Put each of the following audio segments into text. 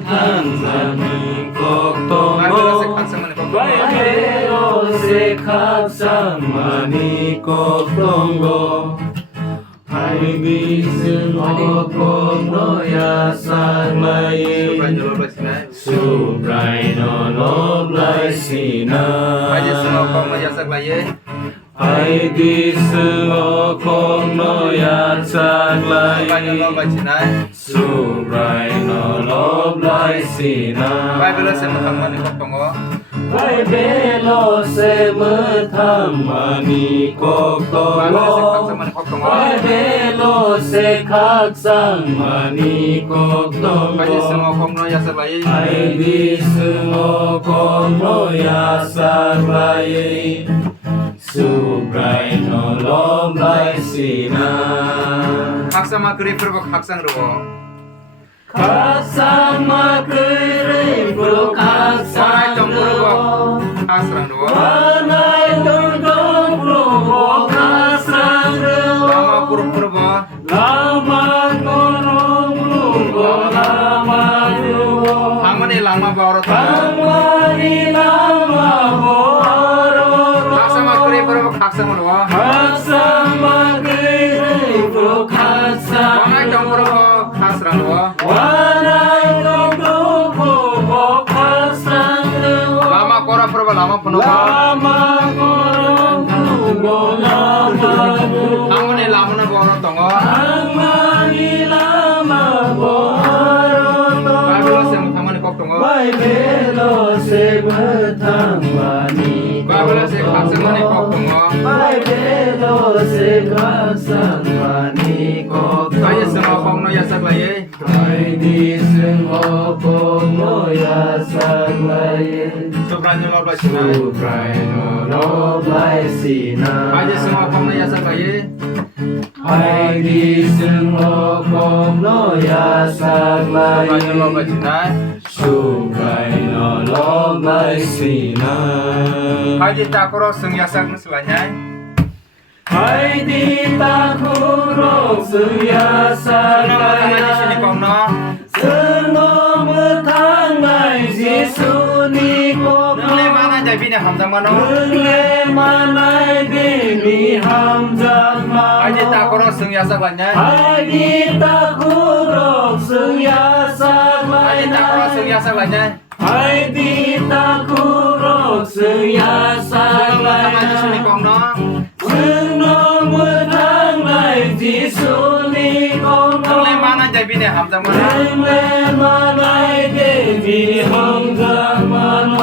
상만이 꼭동고 바이베로세 상만이 꼭동고 바이비스 모코노야 상마이 수브라이노 노블라이시나 바이비스 모코노야 상마이 수브라이노 노블라이시나 바이벨로세 무탐마니 꼭동고 바이벨로세 각상마니 꼭동고 바이비스 모코노야 살라이 수브라이노 롬라이시나 각상마 그리 프로고 각상으로 각상마 그리 프로 각상으로 각상으로 와나이 동동 프로 각상으로 라마 프로 프로고 라마 고로 라마 프로 방만이 랑마 바로 방만이 라마 보로 각상마 그리 프로고 각상으로 각상마 그리 프로 각상 와나이 동 프로고 각상으로 와나이 동동 프로 각상으로 라마 꼬라 프로고 라마 프로고 라마 고로 라마 프로 방만이 라마나 바로 동어 방만이 라마 보로 바이블로세 방만이 꼭 동어 바이벨로세 무탕마니 바이블로세 각상만이 꼭 동어 바이벨로세 각상마니 Kaya semua kong no yasak lagi. 바이디스 모코노야 살라이 Sobranyo lo blasina. 수브라이노 노블라이시나 Kaya semua kong no yasak lagi. 바이디스 모코노야 살라이 Sobranyo lo blasina. 수브라이노 노블라이시나 Kaya takuro seng yasak nusulanya. 하이디 타쿠로 스야 Tangan di sini 살라야 kong no. 스노무 탕나이 지수니 Nule 꼬마 mana jadi ni hamzah mano. 은레마나이 비미 함자마 Kaya takuro seng yasak lanya. 하이디 타쿠로 스야 Kaya takuro seng 살라야 yasak lanya. 하이디 타쿠로 스야 Tangan di sini 살라야 kong no. 스노무 탕나이 지수니 Nule 꼬마 mana jadi ni hamzah mano. 은레마나이 비미 함자마노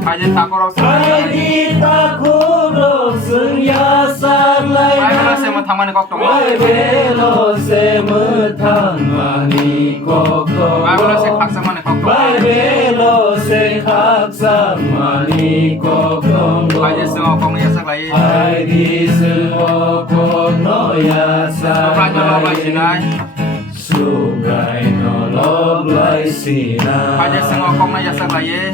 Kaya takuro seng yasak lagi. 하이디 타쿠로 스야 Baiklah 살라야 semua tangan kok dong. 바이벨로세 무탕마니 Baiklah saya 꼭동 paksa mana kok dong. 바이벨로세 각상마니 꼭동 Aja semua kong yasak lagi. 하이디스 모코노야 Sobranyo lo blasina. 살라이 수브라이노 노블라이시나 Aja semua kong yasak lagi.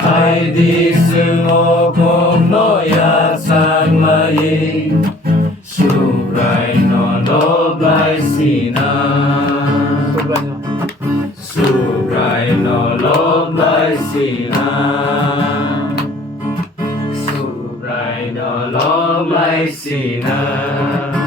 하이디스 모코노야 살라이 수브라이노 노블라이시나 수브라이노 노블라이시나 수브라이노 노블라이시나